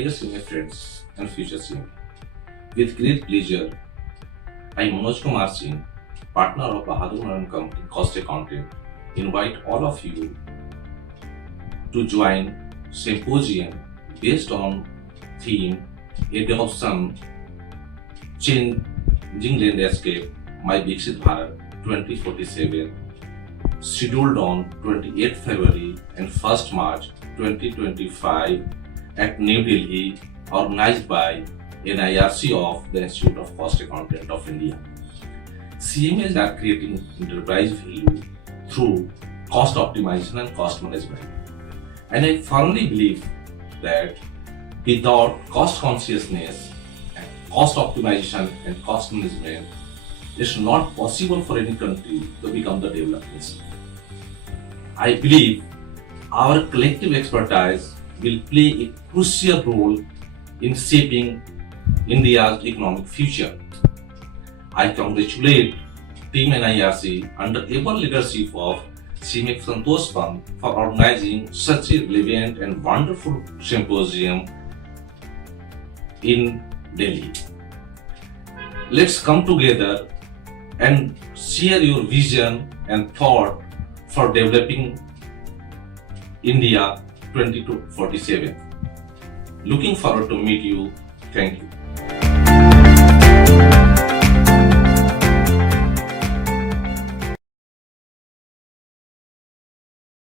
dear CMA friends and future CMA, with great pleasure, I, Manoj Kumar Singh, partner of Bahadur & Company Cost Accountant, invite all of you to join Symposium based on theme Adoption Changing Landscape, My Viksit Bharat 2047, scheduled on 28 February and 1st March 2025 at New Delhi, organized by NIRC of the Institute of Cost Accountant of India. CMAs are creating enterprise value through cost optimization and cost management. And I firmly believe that without cost consciousness, cost optimization and cost management, it's not possible for any country to become the developed nation. I believe our collective expertise will play a crucial role in shaping India's economic future. I congratulate Team NIRC under able leadership of CMA Santosh Pant for organizing such a relevant and wonderful symposium in Delhi. Let's come together and share your vision and thought for developing India 2047. Looking forward to meet you. Thank you.